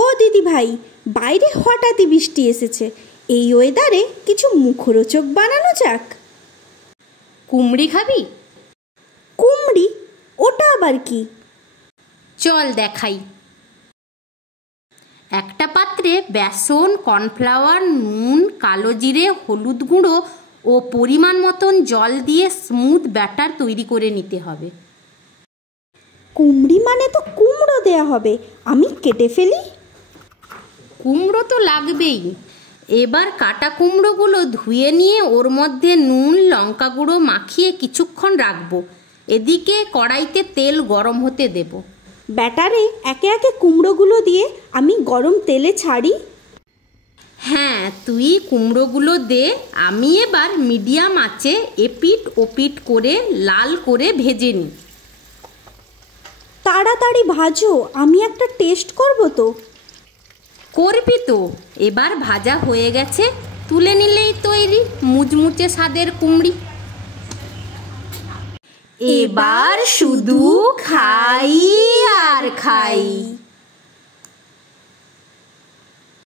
ও দিদি ভাই, বাইরে হঠাৎই বৃষ্টি এসেছে, এই ওয়েদারে কিছু মুখরোচক বানানো যাক। কুমড়ি খাবি? কুমড়ি? ওটা আবার কি? চল দেখাই। একটা পাত্রে বেসন, কর্নফ্লাওয়ার, নুন, কালো জিরে, হলুদ গুঁড়ো ও পরিমাণ মতন জল দিয়ে স্মুথ ব্যাটার তৈরি করে নিতে হবে। কুমড়ি মানে তো কুমড়ো দেয়া হবে, আমি কেটে ফেলি। কুমড়ো তো লাগবেই। এবার কাটা কুমড়োগুলো ধুয়ে নিয়ে ওর মধ্যে নুন, লঙ্কা গুঁড়ো মাখিয়ে কিছুক্ষণ রাখবো। এদিকে কড়াইতে তেল গরম হতে দেব। ব্যাটারে একে একে কুমড়োগুলো দিয়ে আমি গরম তেলে ছাড়ি। হ্যাঁ, তুই কুমড়োগুলো দে, আমি এবার মিডিয়াম আঁচে এপিট ওপিট করে লাল করে ভেজে নিই। তাড়াতাড়ি ভাজো, আমি একটা টেস্ট করব তো। করবি তো। এবার ভাজা হয়ে গেছে, তুলে নিলেই তৈরি মুচমুচে স্বাদের কুমড়ি। এবার শুধু খাই আর খাই।